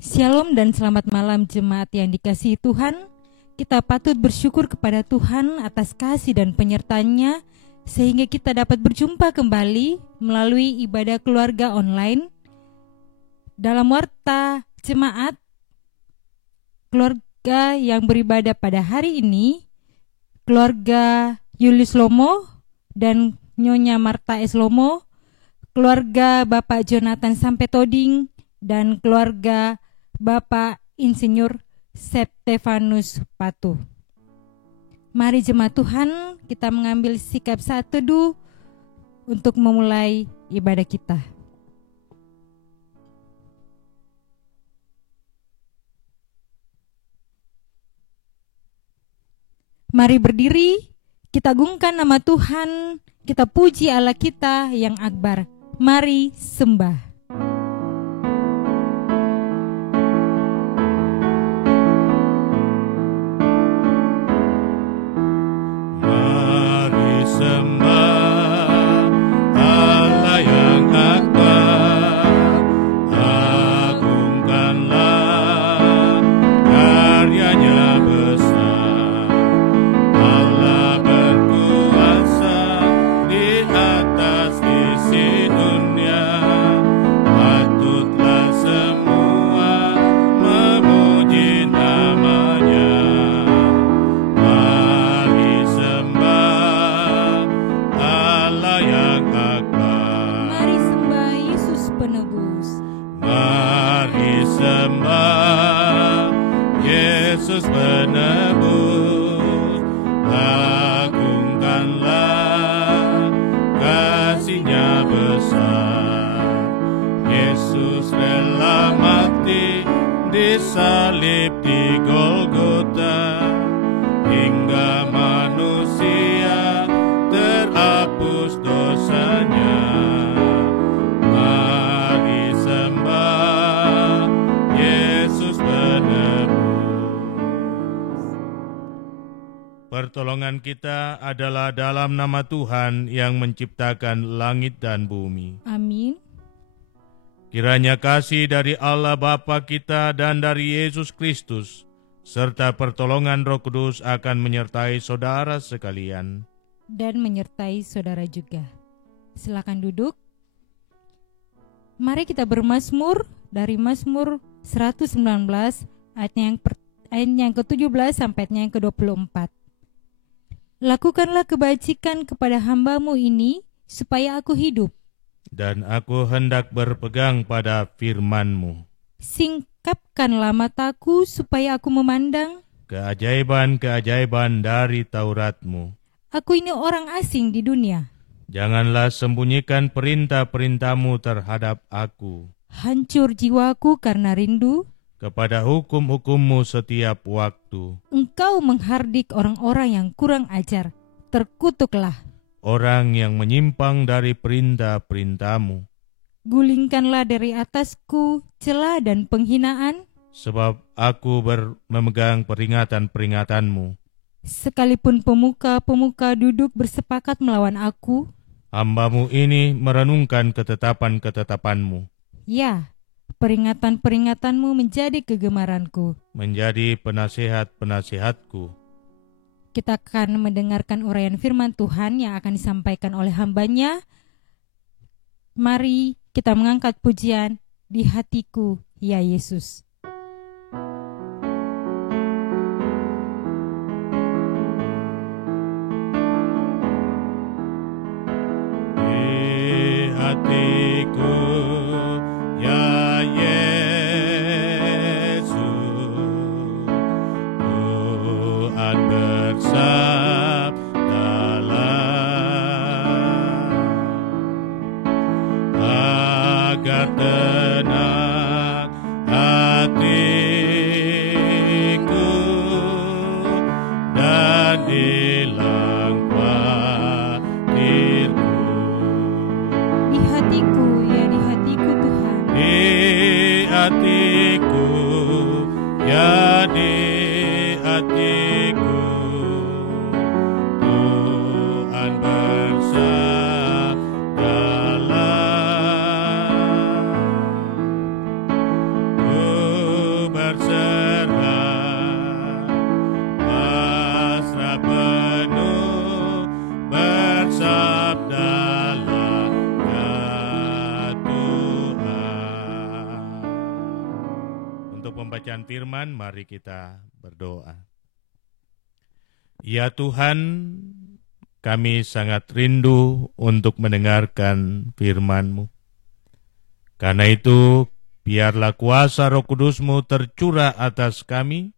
Shalom dan selamat malam jemaat yang dikasihi Tuhan. Kita patut bersyukur kepada Tuhan atas kasih dan penyertaan-Nya sehingga kita dapat berjumpa kembali melalui ibadah keluarga online. Dalam warta jemaat keluarga yang beribadah pada hari ini, keluarga Julius Lomo dan Nyonya Marta S. Lomo, keluarga Bapak Jonathan Sampetoding, dan keluarga Bapak Insinyur Stefanus Patuh. Mari jemaat Tuhan, kita mengambil sikap saat teduh untuk memulai ibadah kita. Mari berdiri, kita agungkan nama Tuhan, kita puji Allah kita yang akbar. Mari sembah. Salib di Golgota hingga manusia terhapus dosanya. Mari sembah Yesus penebus. Pertolongan kita adalah dalam nama Tuhan yang menciptakan langit dan bumi. Amin. Kiranya kasih dari Allah Bapa kita dan dari Yesus Kristus, serta pertolongan Roh Kudus akan menyertai saudara sekalian. Dan menyertai saudara juga. Silakan duduk. Mari kita bermazmur dari Mazmur 119 ayatnya yang ke-17 sampai ayatnya yang ke-24. Lakukanlah kebajikan kepada hamba-Mu ini, supaya aku hidup. Dan aku hendak berpegang pada firman-Mu. Singkapkanlah mataku supaya aku memandang keajaiban-keajaiban dari Taurat-Mu. Aku ini orang asing di dunia. Janganlah sembunyikan perintah-perintah-Mu terhadap aku. Hancur jiwaku karena rindu kepada hukum-hukum-Mu setiap waktu. Engkau menghardik orang-orang yang kurang ajar. Terkutuklah orang yang menyimpang dari perintah-perintah-Mu. Gulingkanlah dari atasku celah dan penghinaan, sebab aku memegang peringatan-peringatan-Mu. Sekalipun pemuka-pemuka duduk bersepakat melawan aku, hamba-Mu ini merenungkan ketetapan-ketetapan-Mu. Ya, peringatan-peringatan-Mu menjadi kegemaranku, menjadi penasihat-penasihatku. Kita akan mendengarkan uraian firman Tuhan yang akan disampaikan oleh hamba-Nya. Mari kita mengangkat pujian di hatiku, ya Yesus. Di hatiku, ya Yesus, Tuhan agar tenang hatiku dan hilang khawatirku. Di hatiku, ya di hatiku Tuhan. Di hatiku, ya di hatiku, Tuhan bersabdalah. pembacaan firman, mari kita berdoa. Ya Tuhan, kami sangat rindu untuk mendengarkan firman-Mu. Karena itu, biarlah kuasa Roh Kudus-Mu tercurah atas kami,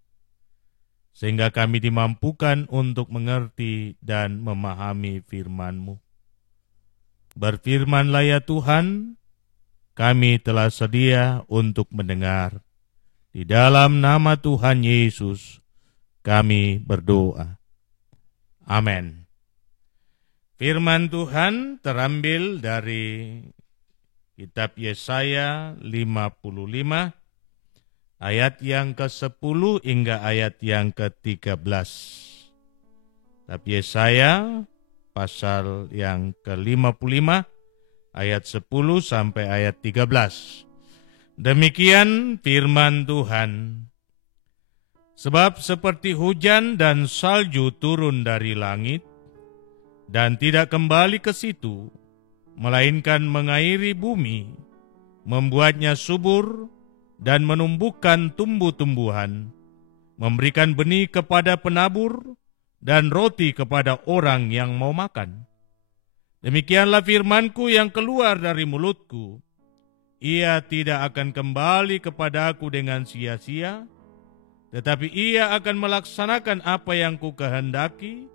sehingga kami dimampukan untuk mengerti dan memahami firman-Mu. Berfirmanlah ya Tuhan, kami telah sedia untuk mendengar. Di dalam nama Tuhan Yesus, kami berdoa. Amin. Firman Tuhan terambil dari kitab Yesaya 55, ayat yang ke-10 hingga ayat yang ke-13. Kitab Yesaya pasal yang ke-55, ayat 10 sampai ayat 13. Demikian firman Tuhan. Sebab seperti hujan dan salju turun dari langit, dan tidak kembali ke situ, melainkan mengairi bumi, membuatnya subur, dan menumbuhkan tumbuh-tumbuhan, memberikan benih kepada penabur, dan roti kepada orang yang mau makan. Demikianlah firmanku yang keluar dari mulutku. Ia tidak akan kembali kepadaku dengan sia-sia, tetapi ia akan melaksanakan apa yang kukehendaki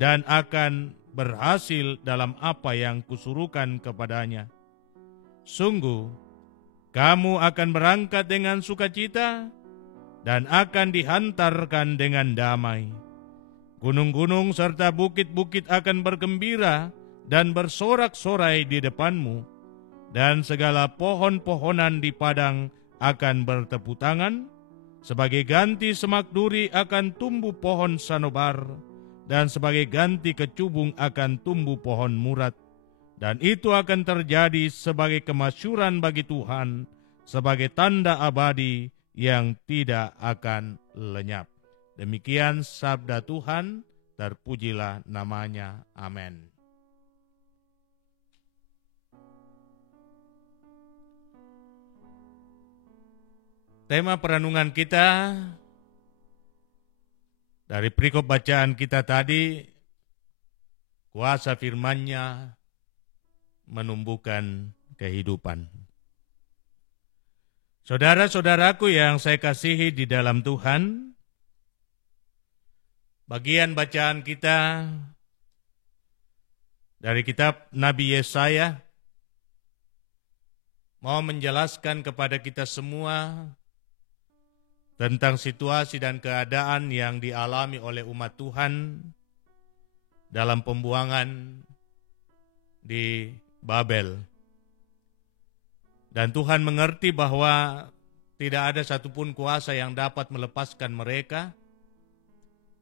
dan akan berhasil dalam apa yang kusuruhkan kepadanya. Sungguh, kamu akan berangkat dengan sukacita dan akan dihantarkan dengan damai. Gunung-gunung serta bukit-bukit akan bergembira dan bersorak-sorai di depanmu, dan segala pohon-pohonan di padang akan bertepuk tangan. Sebagai ganti semak duri akan tumbuh pohon sanobar, dan sebagai ganti kecubung akan tumbuh pohon murad. Dan itu akan terjadi sebagai kemasyuran bagi Tuhan, sebagai tanda abadi yang tidak akan lenyap. Demikian sabda Tuhan, terpujilah namanya. Amin. Tema perenungan kita dari perikop bacaan kita tadi, kuasa firman-Nya menumbuhkan kehidupan. Saudara-saudaraku yang saya kasihi di dalam Tuhan, bagian bacaan kita dari kitab Nabi Yesaya mau menjelaskan kepada kita semua tentang situasi dan keadaan yang dialami oleh umat Tuhan dalam pembuangan di Babel. Dan Tuhan mengerti bahwa tidak ada satupun kuasa yang dapat melepaskan mereka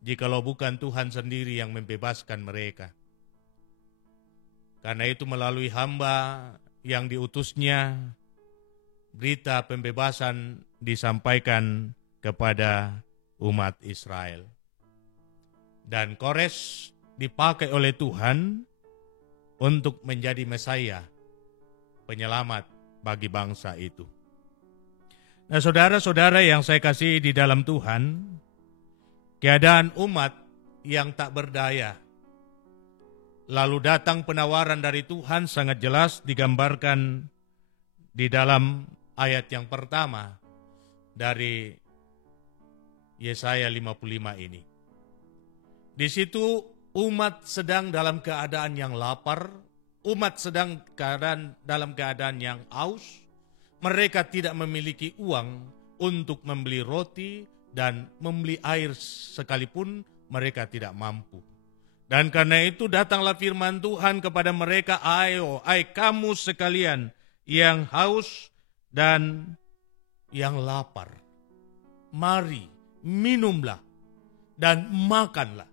jikalau bukan Tuhan sendiri yang membebaskan mereka. Karena itu melalui hamba yang diutusnya, berita pembebasan disampaikan kepada umat Israel. Dan Kores dipakai oleh Tuhan untuk menjadi Mesaya, penyelamat bagi bangsa itu. Nah, saudara-saudara yang saya kasih di dalam Tuhan, keadaan umat yang tak berdaya, lalu datang penawaran dari Tuhan sangat jelas digambarkan di dalam ayat yang pertama dari Yesaya 55 ini. Di situ umat sedang dalam keadaan yang lapar, umat sedang dalam keadaan yang haus, mereka tidak memiliki uang untuk membeli roti dan membeli air sekalipun mereka tidak mampu. Dan karena itu datanglah firman Tuhan kepada mereka, ayo, kamu sekalian yang haus dan yang lapar, mari minumlah dan makanlah.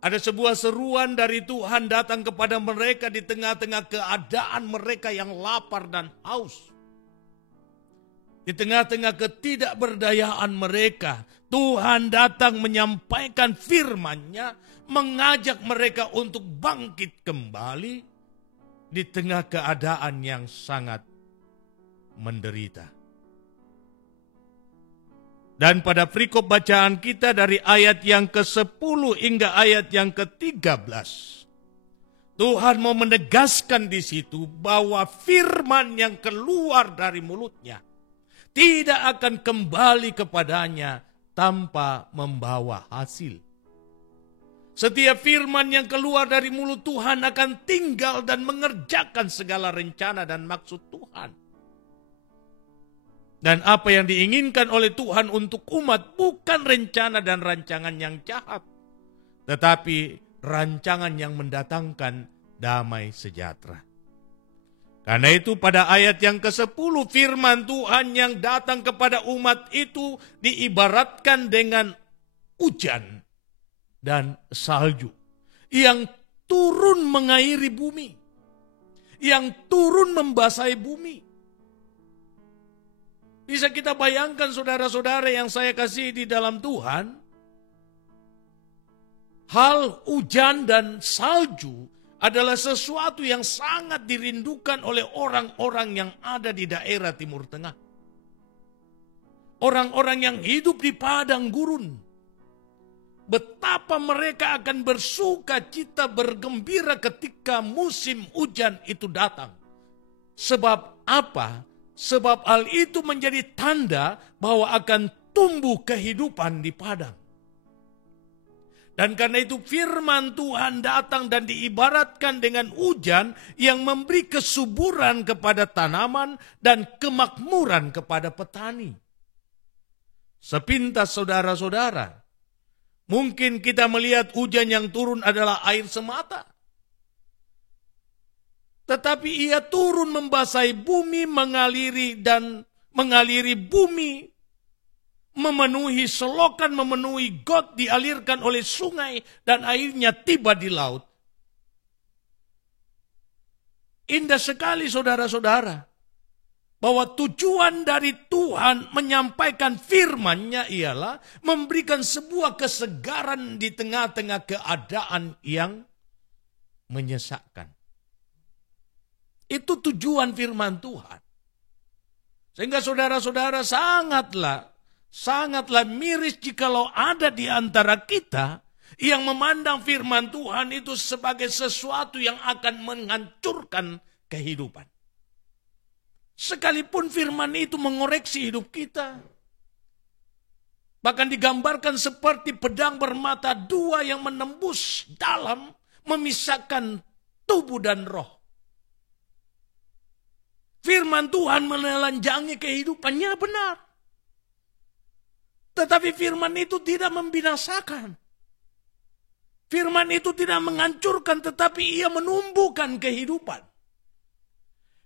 Ada sebuah seruan dari Tuhan datang kepada mereka di tengah-tengah keadaan mereka yang lapar dan haus. Di tengah-tengah ketidakberdayaan mereka, Tuhan datang menyampaikan firman-Nya, mengajak mereka untuk bangkit kembali di tengah keadaan yang sangat menderita. Dan pada perikop bacaan kita dari ayat yang ke-10 hingga ayat yang ke-13. Tuhan mau menegaskan di situ bahwa firman yang keluar dari mulutnya tidak akan kembali kepadanya tanpa membawa hasil. Setiap firman yang keluar dari mulut Tuhan akan tinggal dan mengerjakan segala rencana dan maksud Tuhan. Dan apa yang diinginkan oleh Tuhan untuk umat bukan rencana dan rancangan yang jahat, tetapi rancangan yang mendatangkan damai sejahtera. Karena itu pada ayat yang ke-10 firman Tuhan yang datang kepada umat itu diibaratkan dengan hujan dan salju yang turun mengairi bumi, yang turun membasahi bumi. Bisa kita bayangkan saudara-saudara yang saya kasih di dalam Tuhan, hal hujan dan salju adalah sesuatu yang sangat dirindukan oleh orang-orang yang ada di daerah Timur Tengah. Orang-orang yang hidup di padang gurun. Betapa mereka akan bersuka cita bergembira ketika musim hujan itu datang. Sebab apa? Sebab hal itu menjadi tanda bahwa akan tumbuh kehidupan di padang. Dan karena itu firman Tuhan datang dan diibaratkan dengan hujan yang memberi kesuburan kepada tanaman dan kemakmuran kepada petani. Sepintas saudara-saudara, mungkin kita melihat hujan yang turun adalah air semata. Tetapi ia turun membasahi bumi, mengaliri bumi, memenuhi selokan, memenuhi got, dialirkan oleh sungai, dan airnya tiba di laut. Indah sekali saudara-saudara, bahwa tujuan dari Tuhan menyampaikan firman-Nya ialah memberikan sebuah kesegaran di tengah-tengah keadaan yang menyesakkan. Itu tujuan firman Tuhan. Sehingga saudara-saudara sangatlah miris jikalau ada di antara kita yang memandang firman Tuhan itu sebagai sesuatu yang akan menghancurkan kehidupan. Sekalipun firman itu mengoreksi hidup kita. Bahkan digambarkan seperti pedang bermata dua yang menembus dalam, memisahkan tubuh dan roh. Firman Tuhan menelanjangi kehidupannya benar. Tetapi firman itu tidak membinasakan. Firman itu tidak menghancurkan, tetapi ia menumbuhkan kehidupan.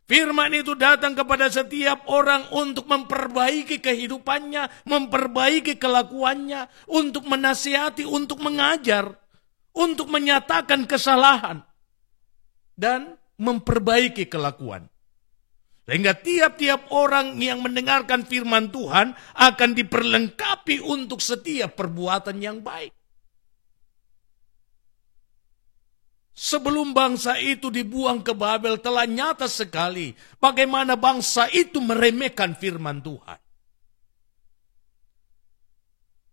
Firman itu datang kepada setiap orang untuk memperbaiki kehidupannya, memperbaiki kelakuannya, untuk menasihati, untuk mengajar, untuk menyatakan kesalahan, dan memperbaiki kelakuan. Sehingga tiap-tiap orang yang mendengarkan firman Tuhan akan diperlengkapi untuk setiap perbuatan yang baik. Sebelum bangsa itu dibuang ke Babel telah nyata sekali bagaimana bangsa itu meremehkan firman Tuhan.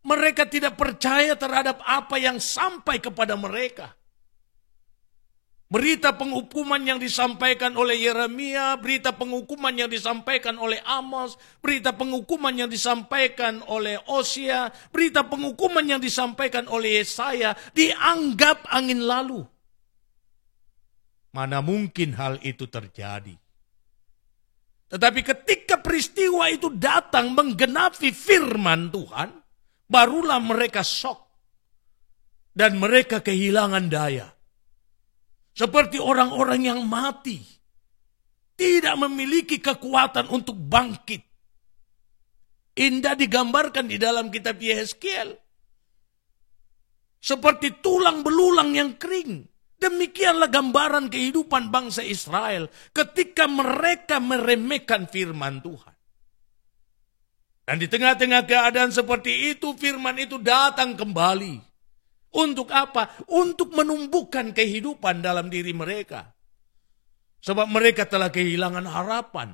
Mereka tidak percaya terhadap apa yang sampai kepada mereka. Berita penghukuman yang disampaikan oleh Yeremia, berita penghukuman yang disampaikan oleh Amos, berita penghukuman yang disampaikan oleh Hosea, berita penghukuman yang disampaikan oleh Yesaya dianggap angin lalu. Mana mungkin hal itu terjadi? Tetapi ketika peristiwa itu datang menggenapi firman Tuhan, barulah mereka syok dan mereka kehilangan daya. Seperti orang-orang yang mati, tidak memiliki kekuatan untuk bangkit. Indah digambarkan di dalam kitab Yehezkiel. Seperti tulang belulang yang kering. Demikianlah gambaran kehidupan bangsa Israel ketika mereka meremehkan firman Tuhan. Dan di tengah-tengah keadaan seperti itu, firman itu datang kembali. Untuk apa? Untuk menumbuhkan kehidupan dalam diri mereka. Sebab mereka telah kehilangan harapan.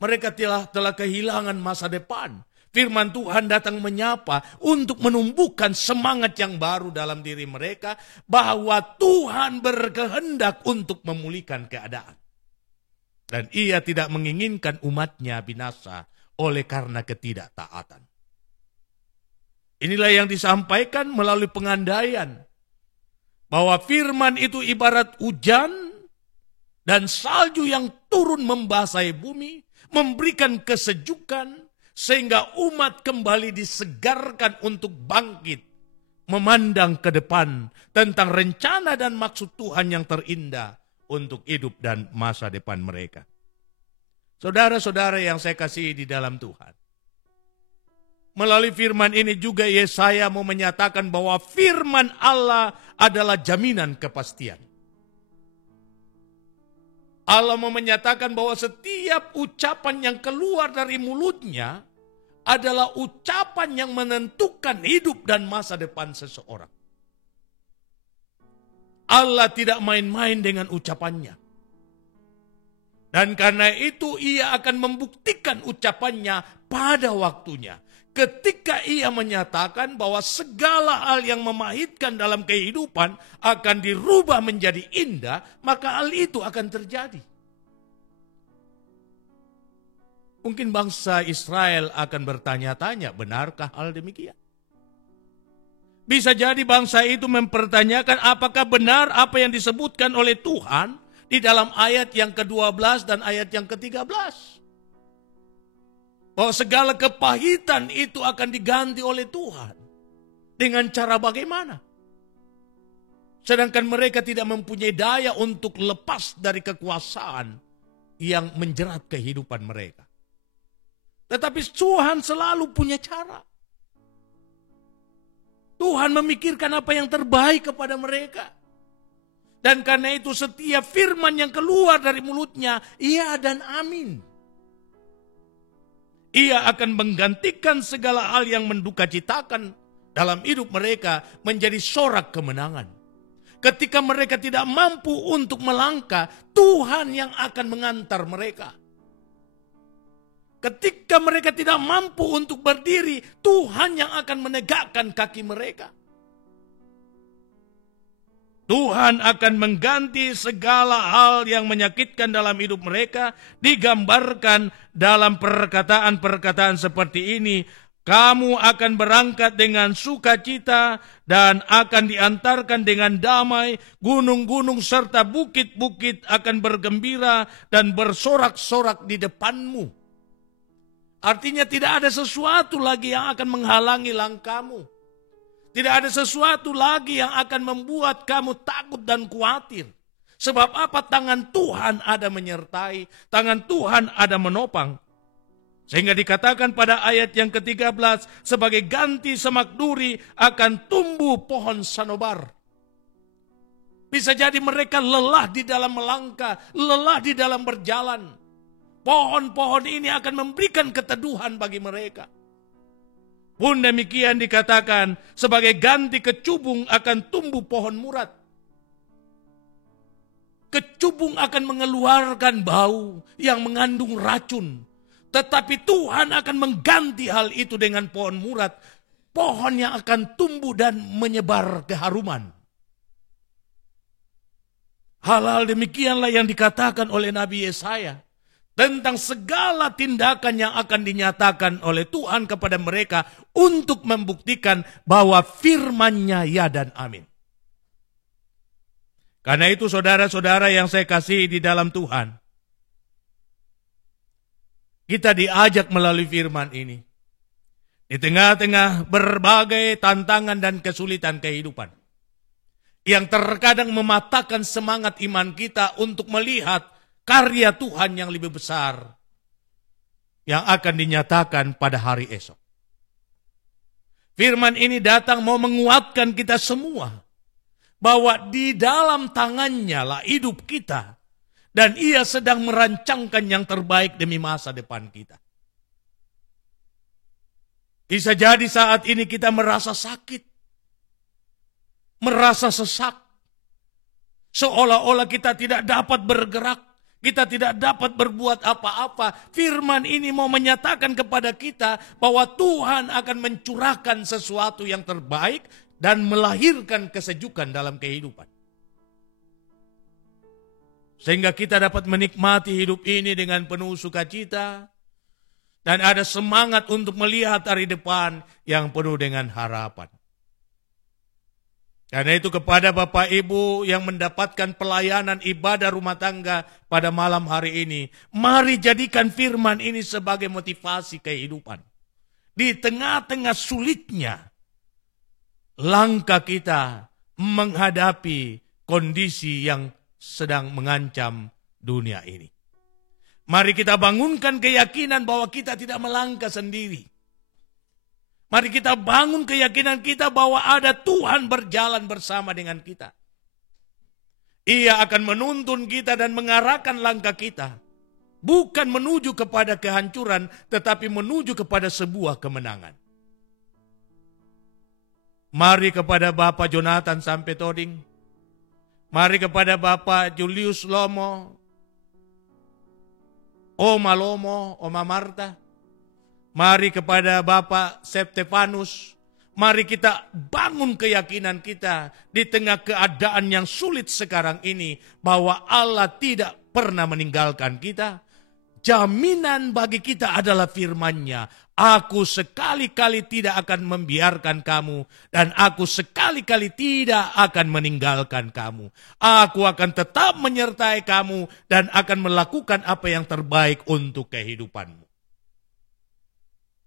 Mereka telah kehilangan masa depan. Firman Tuhan datang menyapa untuk menumbuhkan semangat yang baru dalam diri mereka, bahwa Tuhan berkehendak untuk memulihkan keadaan. Dan ia tidak menginginkan umatnya binasa oleh karena ketidaktaatan. Inilah yang disampaikan melalui pengandaian, bahwa firman itu ibarat hujan dan salju yang turun membasahi bumi, memberikan kesejukan, sehingga umat kembali disegarkan untuk bangkit, memandang ke depan tentang rencana dan maksud Tuhan yang terindah untuk hidup dan masa depan mereka. Saudara-saudara yang saya kasihi di dalam Tuhan, melalui firman ini juga Yesaya mau menyatakan bahwa firman Allah adalah jaminan kepastian. Allah mau menyatakan bahwa setiap ucapan yang keluar dari mulutnya adalah ucapan yang menentukan hidup dan masa depan seseorang. Allah tidak main-main dengan ucapannya. Dan karena itu ia akan membuktikan ucapannya pada waktunya. Ketika ia menyatakan bahwa segala hal yang memahitkan dalam kehidupan akan dirubah menjadi indah, maka hal itu akan terjadi. Mungkin bangsa Israel akan bertanya-tanya, benarkah hal demikian? Bisa jadi bangsa itu mempertanyakan apakah benar apa yang disebutkan oleh Tuhan di dalam ayat yang ke-12 dan ayat yang ke-13. Bahwa segala kepahitan itu akan diganti oleh Tuhan. Dengan cara bagaimana? Sedangkan mereka tidak mempunyai daya untuk lepas dari kekuasaan yang menjerat kehidupan mereka. Tetapi Tuhan selalu punya cara. Tuhan memikirkan apa yang terbaik kepada mereka. Dan karena itu setiap firman yang keluar dari mulutnya, iya dan amin. Ia akan menggantikan segala hal yang mendukacitakan dalam hidup mereka menjadi sorak kemenangan. Ketika mereka tidak mampu untuk melangkah, Tuhan yang akan mengantar mereka. Ketika mereka tidak mampu untuk berdiri, Tuhan yang akan menegakkan kaki mereka. Tuhan akan mengganti segala hal yang menyakitkan dalam hidup mereka, digambarkan dalam perkataan-perkataan seperti ini. Kamu akan berangkat dengan sukacita dan akan diantarkan dengan damai. Gunung-gunung serta bukit-bukit akan bergembira dan bersorak-sorak di depanmu. Artinya tidak ada sesuatu lagi yang akan menghalangi langkahmu. Tidak ada sesuatu lagi yang akan membuat kamu takut dan khawatir. Sebab apa? Tangan Tuhan ada menyertai, tangan Tuhan ada menopang. Sehingga dikatakan pada ayat yang ke-13, sebagai ganti semak duri akan tumbuh pohon sanobar. Bisa jadi mereka lelah di dalam melangkah, lelah di dalam berjalan. Pohon-pohon ini akan memberikan keteduhan bagi mereka. Pun demikian dikatakan, sebagai ganti kecubung akan tumbuh pohon murad. Kecubung akan mengeluarkan bau yang mengandung racun. Tetapi Tuhan akan mengganti hal itu dengan pohon murad. Pohon yang akan tumbuh dan menyebar keharuman. Hal-hal demikianlah yang dikatakan oleh Nabi Yesaya. Tentang segala tindakan yang akan dinyatakan oleh Tuhan kepada mereka untuk membuktikan bahwa firman-Nya ya dan amin. Karena itu saudara-saudara yang saya kasihi di dalam Tuhan, kita diajak melalui firman ini. Di tengah-tengah berbagai tantangan dan kesulitan kehidupan, yang terkadang mematahkan semangat iman kita untuk melihat karya Tuhan yang lebih besar yang akan dinyatakan pada hari esok. Firman ini datang mau menguatkan kita semua bahwa di dalam tangan-Nya lah hidup kita dan Ia sedang merancangkan yang terbaik demi masa depan kita. Bisa jadi saat ini kita merasa sakit, merasa sesak, seolah-olah kita tidak dapat bergerak. Kita tidak dapat berbuat apa-apa. Firman ini mau menyatakan kepada kita bahwa Tuhan akan mencurahkan sesuatu yang terbaik dan melahirkan kesejukan dalam kehidupan. Sehingga kita dapat menikmati hidup ini dengan penuh sukacita dan ada semangat untuk melihat hari depan yang penuh dengan harapan. Karena itu kepada Bapak Ibu yang mendapatkan pelayanan ibadah rumah tangga pada malam hari ini, mari jadikan firman ini sebagai motivasi kehidupan. Di tengah-tengah sulitnya langkah kita menghadapi kondisi yang sedang mengancam dunia ini. Mari kita bangunkan keyakinan bahwa kita tidak melangkah sendiri. Mari kita bangun keyakinan kita bahwa ada Tuhan berjalan bersama dengan kita. Ia akan menuntun kita dan mengarahkan langkah kita. Bukan menuju kepada kehancuran, tetapi menuju kepada sebuah kemenangan. Mari kepada Bapak Jonathan sampai Toding. Mari kepada Bapak Julius Lomo. Oma Lomo, Oma Marta. Mari kepada Bapak Septefanus, mari kita bangun keyakinan kita di tengah keadaan yang sulit sekarang ini bahwa Allah tidak pernah meninggalkan kita. Jaminan bagi kita adalah firman-Nya. Aku sekali-kali tidak akan membiarkan kamu dan aku sekali-kali tidak akan meninggalkan kamu. Aku akan tetap menyertai kamu dan akan melakukan apa yang terbaik untuk kehidupanmu.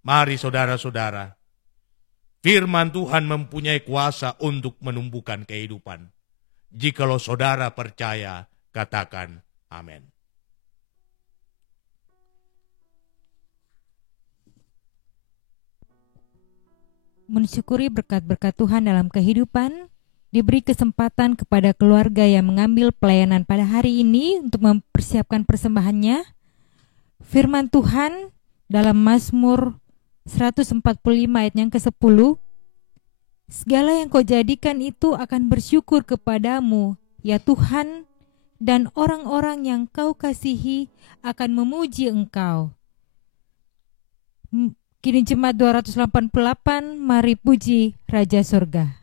Mari saudara-saudara, firman Tuhan mempunyai kuasa untuk menumbuhkan kehidupan. Jikalau saudara percaya, katakan amin. Mensyukuri berkat-berkat Tuhan dalam kehidupan, diberi kesempatan kepada keluarga yang mengambil pelayanan pada hari ini untuk mempersiapkan persembahannya. Firman Tuhan dalam Mazmur 145 ayat yang ke-10, segala yang kau jadikan itu akan bersyukur kepadamu, ya Tuhan, dan orang-orang yang kau kasihi akan memuji engkau. Kini Jemaat 288, mari puji Raja Surga.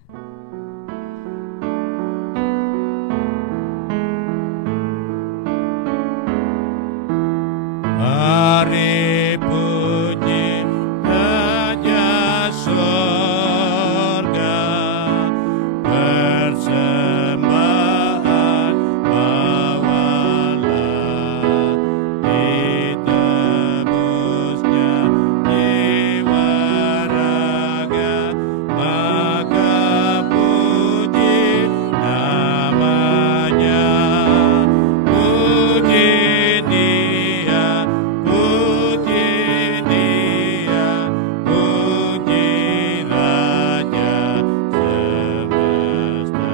Mari puji Raja Surga, persembahan bawalah, ditebusnya jiwa raga, maka puji namanya, puji Dia, puji Dia, puji Raja semesta.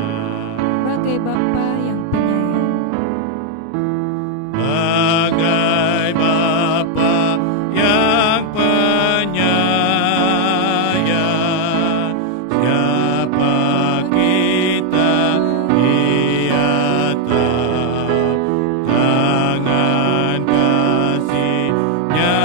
Bagai Bapa yang penyayang, Bagai Bapa yang penyayang, siapa kita Dia tahu, tangan kasih-Nya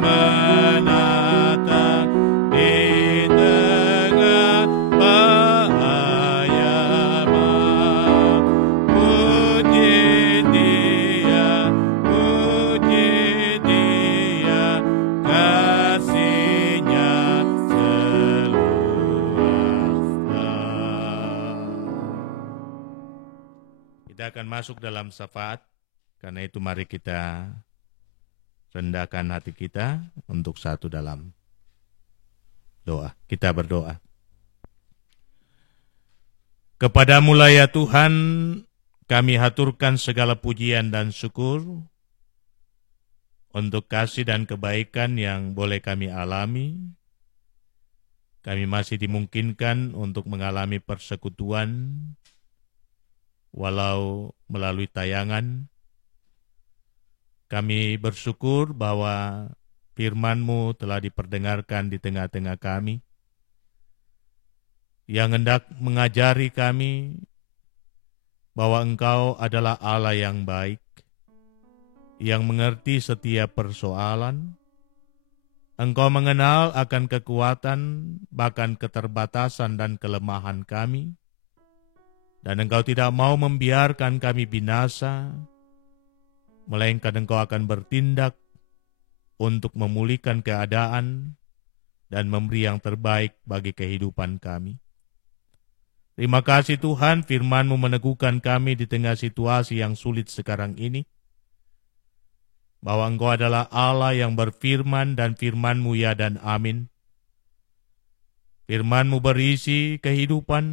menatang di tengah bahaya maut. Puji Dia, kasih-Nya seluas. Kita akan masuk dalam syafaat, karena itu mari kita rendahkan hati kita untuk satu dalam doa. Kita berdoa. Kepadamu lah ya Tuhan, kami haturkan segala pujian dan syukur untuk kasih dan kebaikan yang boleh kami alami. Kami masih dimungkinkan untuk mengalami persekutuan, walau melalui tayangan. Kami bersyukur bahwa firman-Mu telah diperdengarkan di tengah-tengah kami, yang hendak mengajari kami bahwa Engkau adalah Allah yang baik, yang mengerti setiap persoalan. Engkau mengenal akan kekuatan, bahkan keterbatasan dan kelemahan kami, dan Engkau tidak mau membiarkan kami binasa, melainkan Engkau akan bertindak untuk memulihkan keadaan dan memberi yang terbaik bagi kehidupan kami. Terima kasih Tuhan, firman-Mu meneguhkan kami di tengah situasi yang sulit sekarang ini, bahwa Engkau adalah Allah yang berfirman dan firman-Mu ya dan amin. Firman-Mu berisi kehidupan,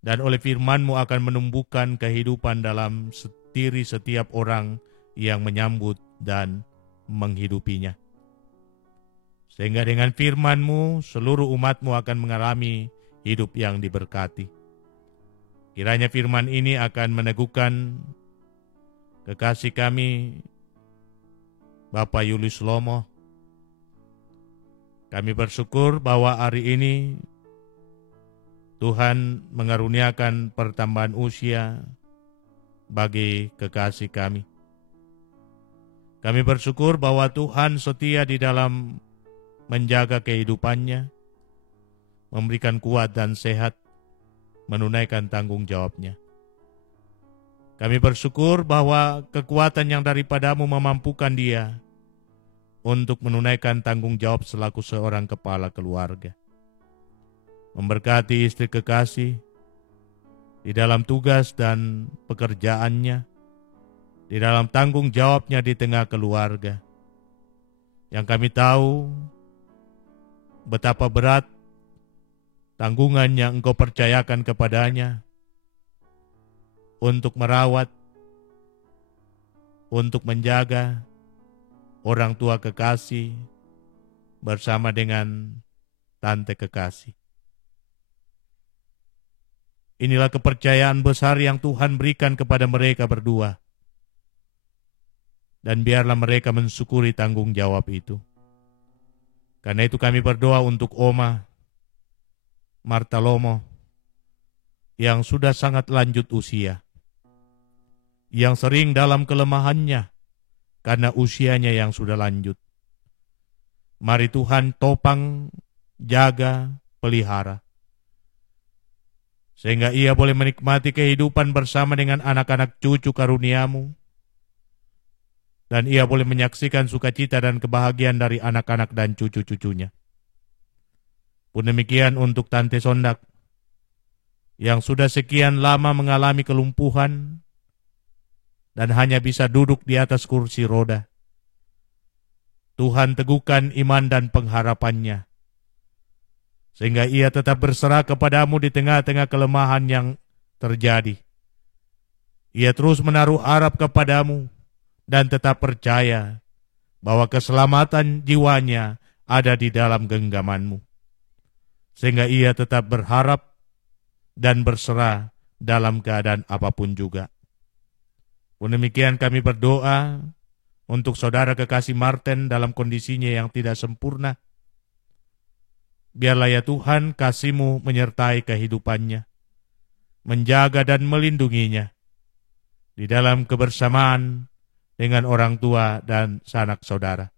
dan oleh firman-Mu akan menumbuhkan kehidupan dalam diri setiap orang yang menyambut dan menghidupinya. Sehingga dengan firman-Mu, seluruh umat-Mu akan mengalami hidup yang diberkati. Kiranya firman ini akan meneguhkan kekasih kami, Bapak Julius Lomo. Kami bersyukur bahwa hari ini Tuhan mengaruniakan pertambahan usia bagi kekasih kami. Kami bersyukur bahwa Tuhan setia di dalam menjaga kehidupannya, memberikan kuat dan sehat, menunaikan tanggung jawabnya. Kami bersyukur bahwa kekuatan yang daripada-Mu memampukan dia untuk menunaikan tanggung jawab selaku seorang kepala keluarga. Memberkati istri kekasih di dalam tugas dan pekerjaannya, di dalam tanggung jawabnya di tengah keluarga. Yang kami tahu betapa berat tanggungan yang Engkau percayakan kepadanya untuk merawat, untuk menjaga orang tua kekasih bersama dengan tante kekasih. Inilah kepercayaan besar yang Tuhan berikan kepada mereka berdua. Dan biarlah mereka mensyukuri tanggung jawab itu. Karena itu kami berdoa untuk Oma Marta Lomo yang sudah sangat lanjut usia, yang sering dalam kelemahannya karena usianya yang sudah lanjut. Mari Tuhan topang, jaga, pelihara, sehingga ia boleh menikmati kehidupan bersama dengan anak-anak cucu karunia-Mu, dan ia boleh menyaksikan sukacita dan kebahagiaan dari anak-anak dan cucu-cucunya. Pun demikian untuk Tante Sondak, yang sudah sekian lama mengalami kelumpuhan, dan hanya bisa duduk di atas kursi roda. Tuhan teguhkan iman dan pengharapannya, sehingga ia tetap berserah kepada-Mu di tengah-tengah kelemahan yang terjadi. Ia terus menaruh harap kepada-Mu dan tetap percaya bahwa keselamatan jiwanya ada di dalam genggaman-Mu, sehingga ia tetap berharap dan berserah dalam keadaan apapun juga. Pun demikian kami berdoa untuk saudara kekasih Martin dalam kondisinya yang tidak sempurna. Biarlah ya Tuhan kasih-Mu menyertai kehidupannya, menjaga dan melindunginya di dalam kebersamaan dengan orang tua dan sanak saudara.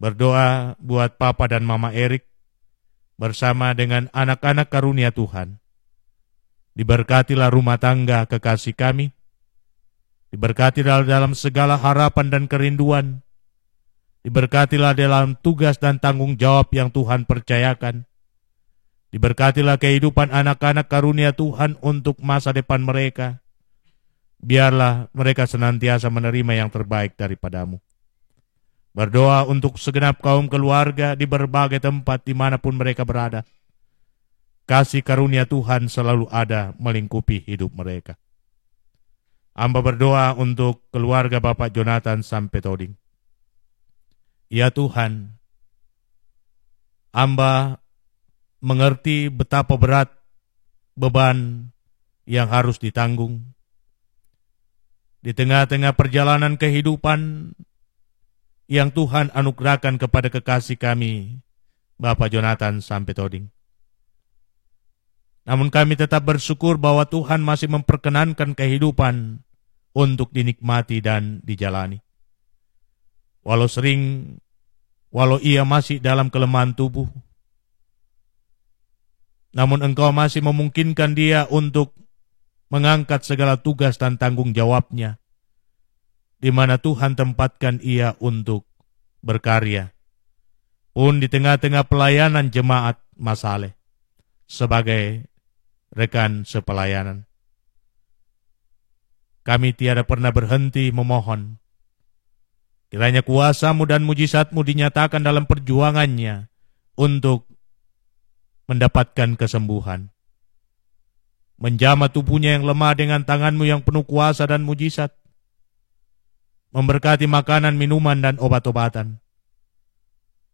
Berdoa buat Papa dan Mama Erik bersama dengan anak-anak karunia Tuhan. Diberkatilah rumah tangga kekasih kami, diberkatilah dalam segala harapan dan kerinduan, diberkatilah dalam tugas dan tanggung jawab yang Tuhan percayakan, diberkatilah kehidupan anak-anak karunia Tuhan untuk masa depan mereka. Biarlah mereka senantiasa menerima yang terbaik daripada-Mu. Berdoa untuk segenap kaum keluarga di berbagai tempat dimanapun mereka berada. Kasih karunia Tuhan selalu ada melingkupi hidup mereka. Hamba berdoa untuk keluarga Bapak Jonathan sampai Toding. Ya Tuhan, hamba mengerti betapa berat beban yang harus ditanggung di tengah-tengah perjalanan kehidupan yang Tuhan anugerahkan kepada kekasih kami, Bapak Jonathan sampai Toding. Namun kami tetap bersyukur bahwa Tuhan masih memperkenankan kehidupan untuk dinikmati dan dijalani. Walau ia masih dalam kelemahan tubuh, namun Engkau masih memungkinkan dia untuk mengangkat segala tugas dan tanggung jawabnya, di mana Tuhan tempatkan ia untuk berkarya, pun di tengah-tengah pelayanan jemaat Masaleh, sebagai rekan sepelayanan. Kami tiada pernah berhenti memohon, kiranya kuasa-Mu dan mujizat-Mu dinyatakan dalam perjuangannya untuk mendapatkan kesembuhan. Menjamah tubuhnya yang lemah dengan tangan-Mu yang penuh kuasa dan mujizat. Memberkati makanan, minuman, dan obat-obatan.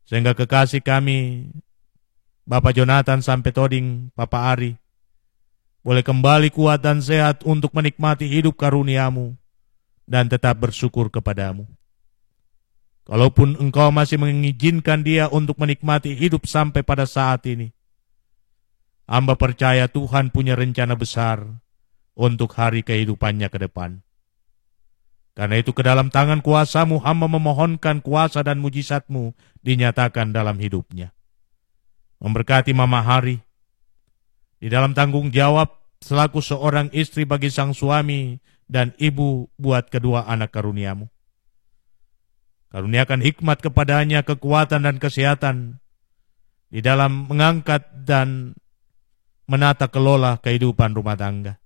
Sehingga kekasih kami, Bapak Jonathan sampai Toding, Papa Ari, boleh kembali kuat dan sehat untuk menikmati hidup karunia-Mu dan tetap bersyukur kepada-Mu. Kalaupun Engkau masih mengizinkan dia untuk menikmati hidup sampai pada saat ini, hamba percaya Tuhan punya rencana besar untuk hari kehidupannya ke depan. Karena itu ke dalam tangan kuasa-Mu, hamba memohonkan kuasa dan mujizat-Mu dinyatakan dalam hidupnya. Memberkati Mama Hari, di dalam tanggung jawab selaku seorang istri bagi sang suami dan ibu buat kedua anak karunia-Mu. Karuniakan hikmat kepadanya, kekuatan dan kesehatan di dalam mengangkat dan menata kelola kehidupan rumah tangga.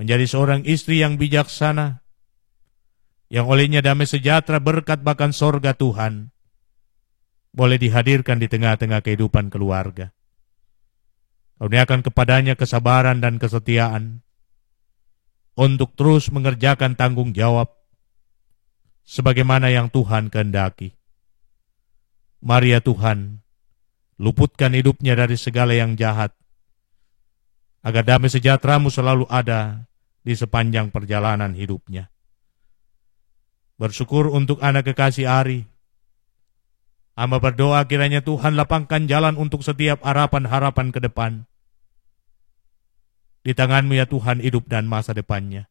Menjadi seorang istri yang bijaksana, yang olehnya damai sejahtera, berkat bahkan sorga Tuhan boleh dihadirkan di tengah-tengah kehidupan keluarga. Karuniakan kepadanya kesabaran dan kesetiaan untuk terus mengerjakan tanggung jawab sebagaimana yang Tuhan kehendaki. Mari ya Tuhan, luputkan hidupnya dari segala yang jahat, agar damai sejahtera-Mu selalu ada di sepanjang perjalanan hidupnya. Bersyukur untuk anak kekasih Ari. Hamba berdoa kiranya Tuhan lapangkan jalan untuk setiap harapan-harapan ke depan. Di tangan-Mu ya Tuhan hidup dan masa depannya.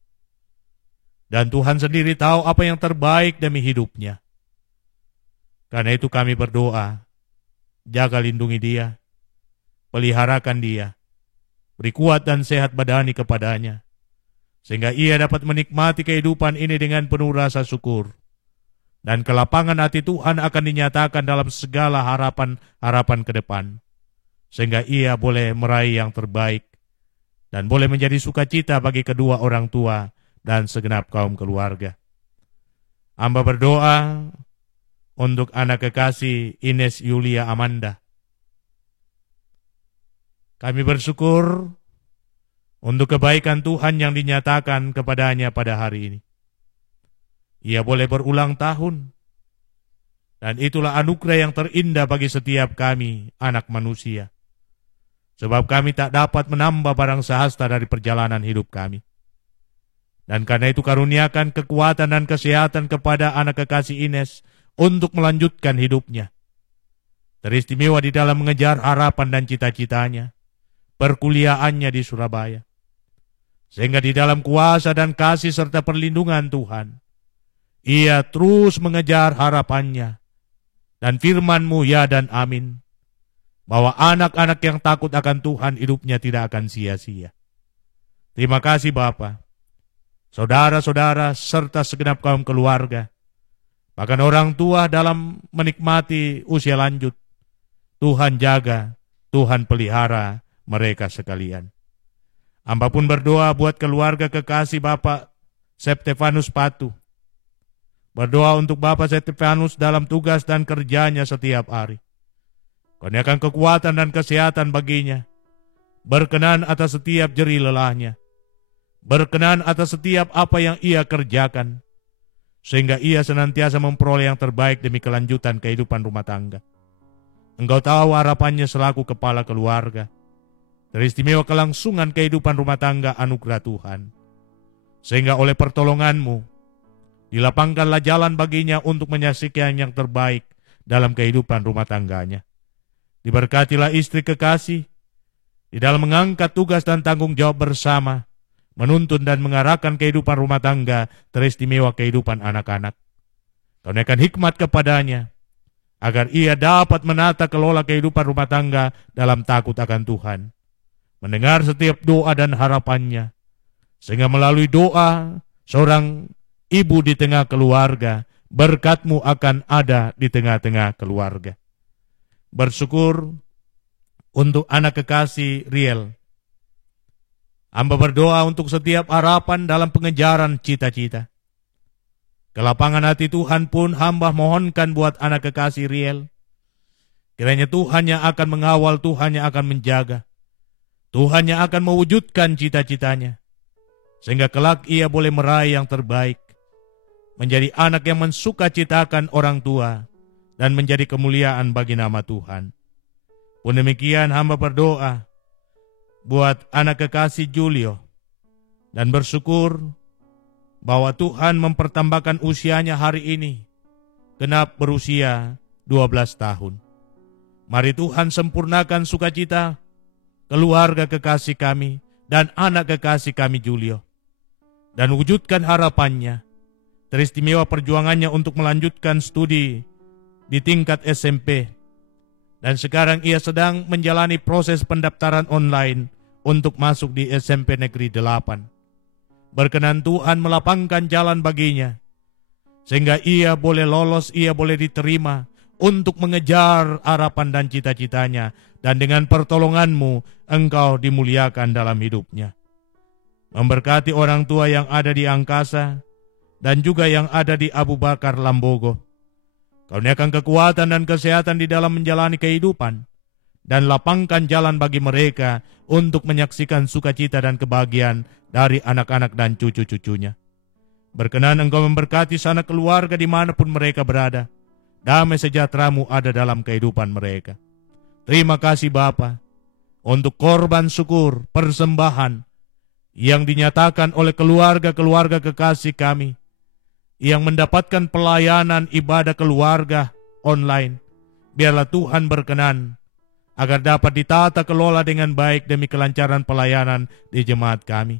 Dan Tuhan sendiri tahu apa yang terbaik demi hidupnya. Karena itu kami berdoa, jaga lindungi dia, peliharakan dia, beri kuat dan sehat badani kepadanya, sehingga ia dapat menikmati kehidupan ini dengan penuh rasa syukur. Dan kelapangan hati Tuhan akan dinyatakan dalam segala harapan-harapan ke depan, sehingga ia boleh meraih yang terbaik, dan boleh menjadi sukacita bagi kedua orang tua dan segenap kaum keluarga. Hamba berdoa untuk anak kekasih Ines Yulia Amanda. Kami bersyukur untuk kebaikan Tuhan yang dinyatakan kepadanya pada hari ini. Ia boleh berulang tahun, dan itulah anugerah yang terindah bagi setiap kami, anak manusia. Sebab kami tak dapat menambah barang sehasta dari perjalanan hidup kami. Dan karena itu karuniakan kekuatan dan kesehatan kepada anak kekasih Ines untuk melanjutkan hidupnya. Teristimewa di dalam mengejar harapan dan cita-citanya, perkuliahannya di Surabaya. Sehingga di dalam kuasa dan kasih serta perlindungan Tuhan, ia terus mengejar harapannya. Dan firman-Mu ya dan amin, bahwa anak-anak yang takut akan Tuhan hidupnya tidak akan sia-sia. Terima kasih Bapa, saudara-saudara serta segenap kaum keluarga, bahkan orang tua dalam menikmati usia lanjut. Tuhan jaga, Tuhan pelihara mereka sekalian. Hamba pun berdoa buat keluarga kekasih Bapak Septefanus Patu. Berdoa untuk Bapak Septefanus dalam tugas dan kerjanya setiap hari. Kurniakan kekuatan dan kesehatan baginya. Berkenan atas setiap jerih lelahnya. Berkenan atas setiap apa yang ia kerjakan, sehingga ia senantiasa memperoleh yang terbaik demi kelanjutan kehidupan rumah tangga. Engkau tahu harapannya selaku kepala keluarga. Teristimewa kelangsungan kehidupan rumah tangga anugerah Tuhan. Sehingga oleh pertolongan-Mu, dilapangkanlah jalan baginya untuk menyaksikan yang terbaik dalam kehidupan rumah tangganya. Diberkatilah istri kekasih di dalam mengangkat tugas dan tanggung jawab bersama, menuntun dan mengarahkan kehidupan rumah tangga, teristimewa kehidupan anak-anak. Karuniakan hikmat kepadanya, agar ia dapat menata kelola kehidupan rumah tangga dalam takut akan Tuhan, mendengar setiap doa dan harapannya, sehingga melalui doa seorang ibu di tengah keluarga, berkat-Mu akan ada di tengah-tengah keluarga. Bersyukur untuk anak kekasih Riel. Hamba berdoa untuk setiap harapan dalam pengejaran cita-cita. Kelapangan hati Tuhan pun hamba mohonkan buat anak kekasih Riel. Kiranya Tuhan yang akan mengawal, Tuhan yang akan menjaga, Tuhan yang akan mewujudkan cita-citanya, sehingga kelak ia boleh meraih yang terbaik, menjadi anak yang mensukacitakan orang tua, dan menjadi kemuliaan bagi nama Tuhan. Pun demikian hamba berdoa buat anak kekasih Julio, dan bersyukur bahwa Tuhan mempertambahkan usianya hari ini, genap berusia 12 tahun. Mari Tuhan sempurnakan sukacita keluarga kekasih kami dan anak kekasih kami Julio, dan wujudkan harapannya, teristimewa perjuangannya untuk melanjutkan studi di tingkat SMP, dan sekarang ia sedang menjalani proses pendaftaran online untuk masuk di SMP Negeri 8. Berkenan Tuhan melapangkan jalan baginya, sehingga ia boleh lolos, ia boleh diterima untuk mengejar harapan dan cita-citanya, dan dengan pertolongan-Mu Engkau dimuliakan dalam hidupnya. Memberkati orang tua yang ada di angkasa dan juga yang ada di Abu Bakar Lambogo. Karuniakan kekuatan dan kesehatan di dalam menjalani kehidupan, dan lapangkan jalan bagi mereka untuk menyaksikan sukacita dan kebahagiaan dari anak-anak dan cucu-cucunya. Berkenan Engkau memberkati sanak keluarga dimanapun mereka berada. Damai sejahtera-Mu ada dalam kehidupan mereka. Terima kasih Bapa untuk korban syukur, persembahan yang dinyatakan oleh keluarga-keluarga kekasih kami, yang mendapatkan pelayanan ibadah keluarga online. Biarlah Tuhan berkenan agar dapat ditata kelola dengan baik demi kelancaran pelayanan di jemaat kami.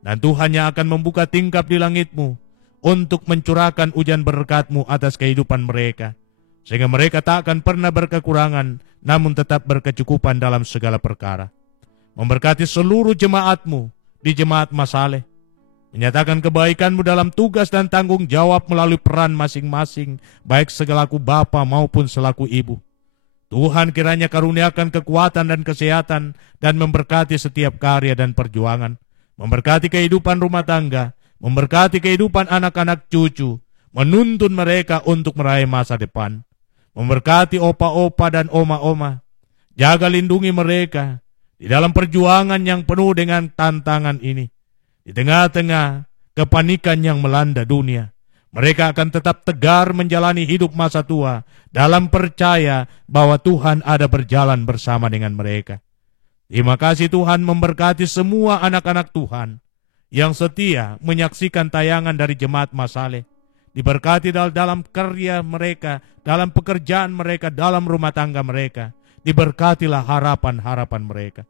Dan Tuhan yang akan membuka tingkap di langit-Mu untuk mencurahkan hujan berkat-Mu atas kehidupan mereka, sehingga mereka tak akan pernah berkekurangan, namun tetap berkecukupan dalam segala perkara. Memberkati seluruh jemaat-Mu di Jemaat Masaleh, menyatakan kebaikan-Mu dalam tugas dan tanggung jawab melalui peran masing-masing, baik selaku bapa maupun selaku ibu. Tuhan kiranya karuniakan kekuatan dan kesehatan, dan memberkati setiap karya dan perjuangan, memberkati kehidupan rumah tangga, memberkati kehidupan anak-anak cucu, menuntun mereka untuk meraih masa depan, memberkati opa-opa dan oma-oma, jaga lindungi mereka di dalam perjuangan yang penuh dengan tantangan ini. Di tengah-tengah kepanikan yang melanda dunia, mereka akan tetap tegar menjalani hidup masa tua dalam percaya bahwa Tuhan ada berjalan bersama dengan mereka. Terima kasih Tuhan, memberkati semua anak-anak Tuhan yang setia menyaksikan tayangan dari Jemaat Masaleh. Diberkati dalam karya mereka, dalam pekerjaan mereka, dalam rumah tangga mereka. Diberkatilah harapan-harapan mereka.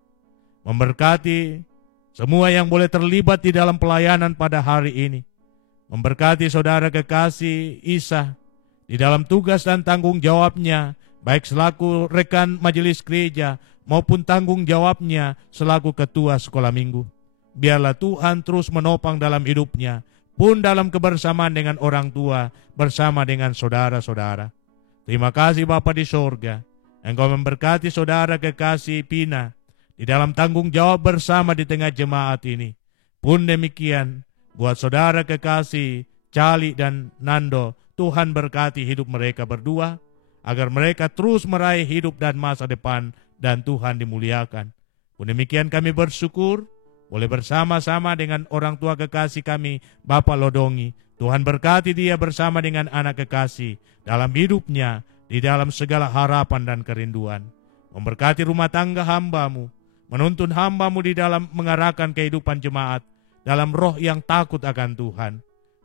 Memberkati semua yang boleh terlibat di dalam pelayanan pada hari ini. Memberkati saudara kekasih Isa di dalam tugas dan tanggung jawabnya, baik selaku rekan majelis gereja maupun tanggung jawabnya selaku ketua sekolah minggu. Biarlah Tuhan terus menopang dalam hidupnya, pun dalam kebersamaan dengan orang tua, bersama dengan saudara-saudara. Terima kasih Bapa di sorga, Engkau memberkati saudara kekasih Pina di dalam tanggung jawab bersama di tengah jemaat ini. Pun demikian buat saudara kekasih Cali dan Nando, Tuhan berkati hidup mereka berdua, agar mereka terus meraih hidup dan masa depan, dan Tuhan dimuliakan. Pun demikian kami bersyukur boleh bersama-sama dengan orang tua kekasih kami, Bapak Lodongi. Tuhan berkati dia bersama dengan anak kekasih dalam hidupnya, di dalam segala harapan dan kerinduan. Memberkati rumah tangga hamba-Mu, menuntun hamba-Mu di dalam mengarahkan kehidupan jemaat dalam roh yang takut akan Tuhan.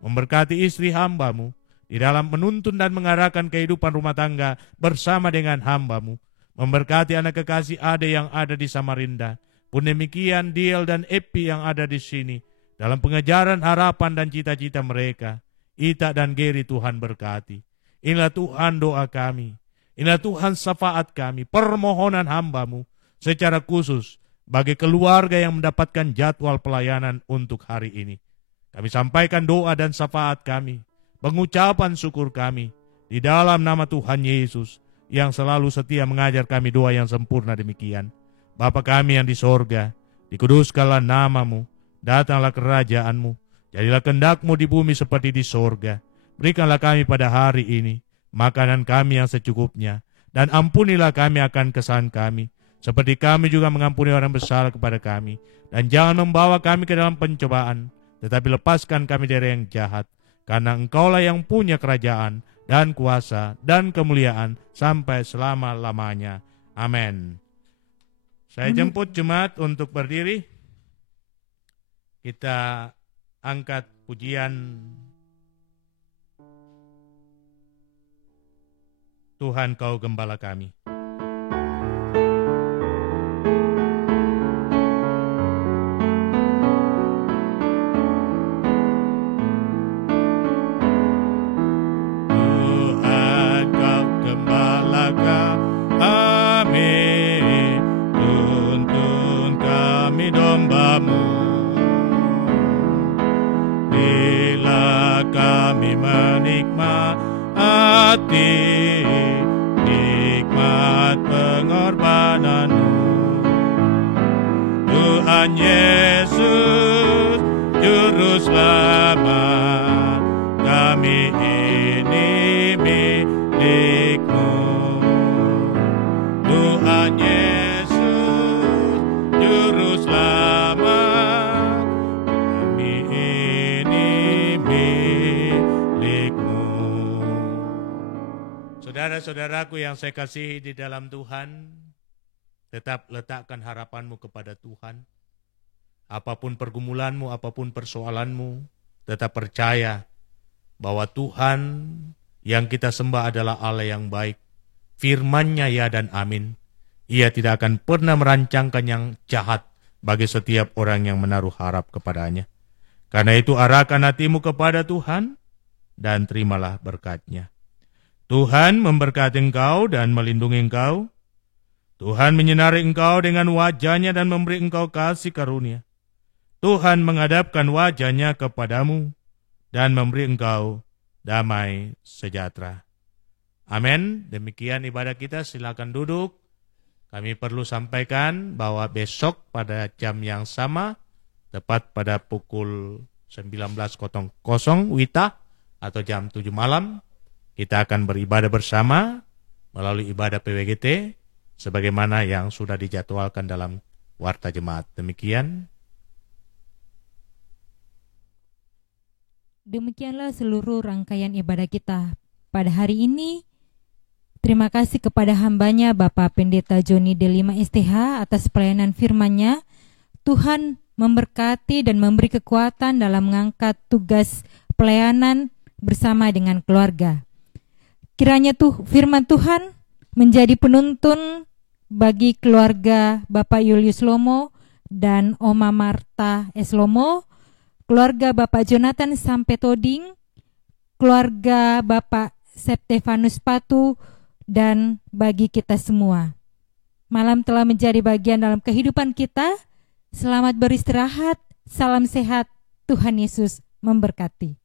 Memberkati istri hamba-Mu di dalam menuntun dan mengarahkan kehidupan rumah tangga bersama dengan hamba-Mu. Memberkati anak kekasih Ade yang ada di Samarinda. Pun demikian Diel dan Epi yang ada di sini. dalam pengejaran harapan dan cita-cita mereka. Ita dan Geri Tuhan berkati. Inilah Tuhan doa kami. Inilah Tuhan syafaat kami, permohonan hamba-Mu secara khusus bagi keluarga yang mendapatkan jadwal pelayanan untuk hari ini. Kami sampaikan doa dan syafaat kami, pengucapan syukur kami di dalam nama Tuhan Yesus yang selalu setia mengajar kami doa yang sempurna demikian. Bapa kami yang di sorga, dikuduskanlah nama-Mu, datanglah kerajaan-Mu, jadilah kehendak-Mu di bumi seperti di sorga. Berikanlah kami pada hari ini makanan kami yang secukupnya, dan ampunilah kami akan kesalahan kami, seperti kami juga mengampuni orang bersalah kepada kami. Dan jangan membawa kami ke dalam pencobaan, tetapi lepaskan kami dari yang jahat, karena Engkaulah yang punya kerajaan, dan kuasa, dan kemuliaan, sampai selama-lamanya. Amin. Saya jemput jemaat untuk berdiri. Kita angkat pujian Tuhan Kau Gembala kami. Tuhan Kau Gembala kami, tuntun kami domba-Mu. Bila kami menikmati nikmat pengorbanan-Mu, Tuhan Yesus Juru Selamat, kami ini milik-Mu. Tuhan Yesus Juru Selamat, kami ini milik-Mu. Saudara-saudaraku yang saya kasihi di dalam Tuhan, tetap letakkan harapanmu kepada Tuhan. Apapun pergumulanmu, apapun persoalanmu, tetap percaya bahwa Tuhan yang kita sembah adalah Allah yang baik. Firman-Nya ya dan amin. Ia tidak akan pernah merancangkan yang jahat bagi setiap orang yang menaruh harap kepadanya. Karena itu arahkan hatimu kepada Tuhan dan terimalah berkat-Nya. Tuhan memberkati engkau dan melindungi engkau. Tuhan menyinari engkau dengan wajah-Nya dan memberi engkau kasih karunia. Tuhan menghadapkan wajah-Nya kepadamu dan memberi engkau damai sejahtera. Amin. Demikian ibadah kita, silakan duduk. Kami perlu sampaikan bahwa besok pada jam yang sama, tepat pada pukul 19.00 WITA atau jam 7 malam, kita akan beribadah bersama melalui ibadah PWGT sebagaimana yang sudah dijadwalkan dalam Warta Jemaat. Demikianlah seluruh rangkaian ibadah kita pada hari ini. Terima kasih kepada hamba-Nya Bapak Pendeta Joni D5 STH atas pelayanan firman-Nya. Tuhan memberkati dan memberi kekuatan dalam mengangkat tugas pelayanan bersama dengan keluarga. Kiranya firman Tuhan menjadi penuntun bagi keluarga Bapak Julius Lomo dan Oma Marta S. Lomo, keluarga Bapak Jonathan sampai Toding, keluarga Bapak Septefanus Patu, dan bagi kita semua. Malam telah menjadi bagian dalam kehidupan kita. Selamat beristirahat, salam sehat, Tuhan Yesus memberkati.